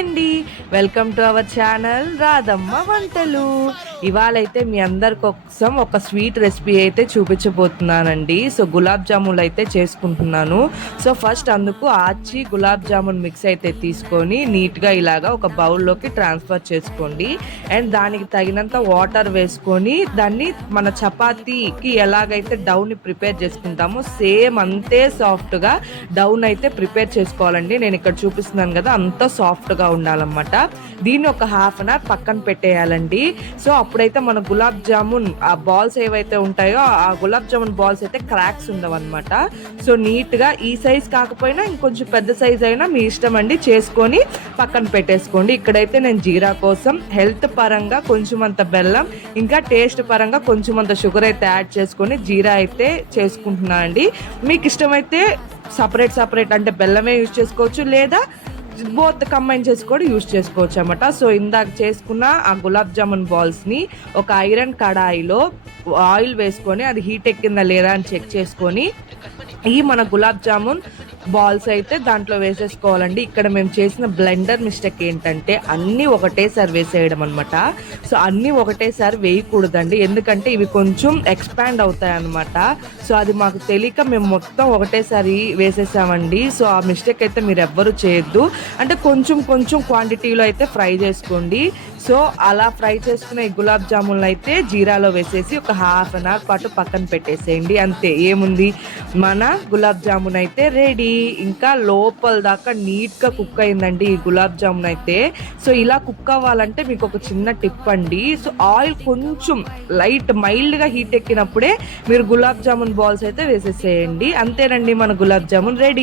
అండి, welcome to our channel Radhamma వంటలు. ఇవాళైతే మీ అందరి కోసం ఒక స్వీట్ రెసిపీ అయితే చూపించబోతున్నానండి. సో గులాబ్ జామున్లు అయితే చేసుకుంటున్నాను. సో ఫస్ట్ అందుకు ఆచి గులాబ్ జామున్ మిక్స్ అయితే తీసుకొని నీట్గా ఇలాగా ఒక బౌల్లోకి ట్రాన్స్ఫర్ చేసుకోండి. అండ్ దానికి తగినంత వాటర్ వేసుకొని దాన్ని మన చపాతీకి ఎలాగైతే డౌని ప్రిపేర్ చేసుకుంటామో సేమ్ అంతే సాఫ్ట్గా డౌన్ అయితే ప్రిపేర్ చేసుకోవాలండి. నేను ఇక్కడ చూపిస్తున్నాను కదా, అంత సాఫ్ట్గా ఉండాలన్నమాట. దీన్ని ఒక హాఫ్ అన్ అవర్ పక్కన పెట్టేయాలండి. సో అప్పుడైతే మన గులాబ్ జామున్ ఆ బాల్స్ ఏవైతే ఉంటాయో ఆ గులాబ్ జామున్ బాల్స్ అయితే క్రాక్స్ ఉండవన్నమాట. సో నీట్గా ఈ సైజ్ కాకపోయినా ఇంకొంచెం పెద్ద సైజ్ అయినా మీ ఇష్టం అండి, చేసుకొని పక్కన పెట్టేసుకోండి. ఇక్కడైతే నేను జీరా కోసం హెల్త్ పరంగా కొంచెం అంత బెల్లం, ఇంకా టేస్ట్ పరంగా కొంచెం అంత షుగర్ అయితే యాడ్ చేసుకొని జీరా అయితే చేసుకుంటున్నాను అండి. మీకు ఇష్టమైతే సపరేట్ అంటే బెల్లమే యూజ్ చేసుకోవచ్చు, లేదా బోత్ కంబైన్ చేసి కూడా యూజ్ చేసుకోవచ్చు అన్నమాట. సో ఇందాక చేసుకున్న ఆ గులాబ్ జామున్ బాల్స్ని ఒక ఐరన్ కడాయిలో ఆయిల్ వేసుకొని అది హీట్ ఎక్కిందా లేదా అని చెక్ చేసుకొని ఈ మన గులాబ్ జామున్ బాల్స్ అయితే దాంట్లో వేసేసుకోవాలండి. ఇక్కడ మేము చేసిన బ్లెండర్ మిస్టేక్ ఏంటంటే అన్నీ ఒకటేసారి వేసేయడం అనమాట. సో అన్నీ ఒకటేసారి వేయకూడదండి, ఎందుకంటే ఇవి కొంచెం ఎక్స్పాండ్ అవుతాయి అన్నమాట. సో అది మాకు తెలియక మేము మొత్తం ఒకటేసారి వేసేసామండి. సో ఆ మిస్టేక్ అయితే మీరు ఎవ్వరూ చేయొద్దు. అంటే కొంచెం క్వాంటిటీలో అయితే ఫ్రై చేసుకోండి. సో అలా ఫ్రై చేసుకున్న ఈ గులాబ్ జామున్లు అయితే జీరాలో వేసేసి ఒక హాఫ్ అన్ అవర్ పాటు పక్కన పెట్టేసేయండి. అంతే, ఏముంది, మన గులాబ్ జామున్ అయితే రెడీ. ఇంకా లోపల దాకా నీట్గా కుక్ అయిందండి ఈ గులాబ్ జామున్ అయితే. సో ఇలా కుక్ అవ్వాలంటే మీకు ఒక చిన్న టిప్ అండి. సో ఆయిల్ కొంచెం మైల్డ్గా హీట్ ఎక్కినప్పుడే మీరు గులాబ్ జామున్ బాల్స్ అయితే వేసేసేయండి. అంతేనండి, మన గులాబ్ జామున్ రెడీ.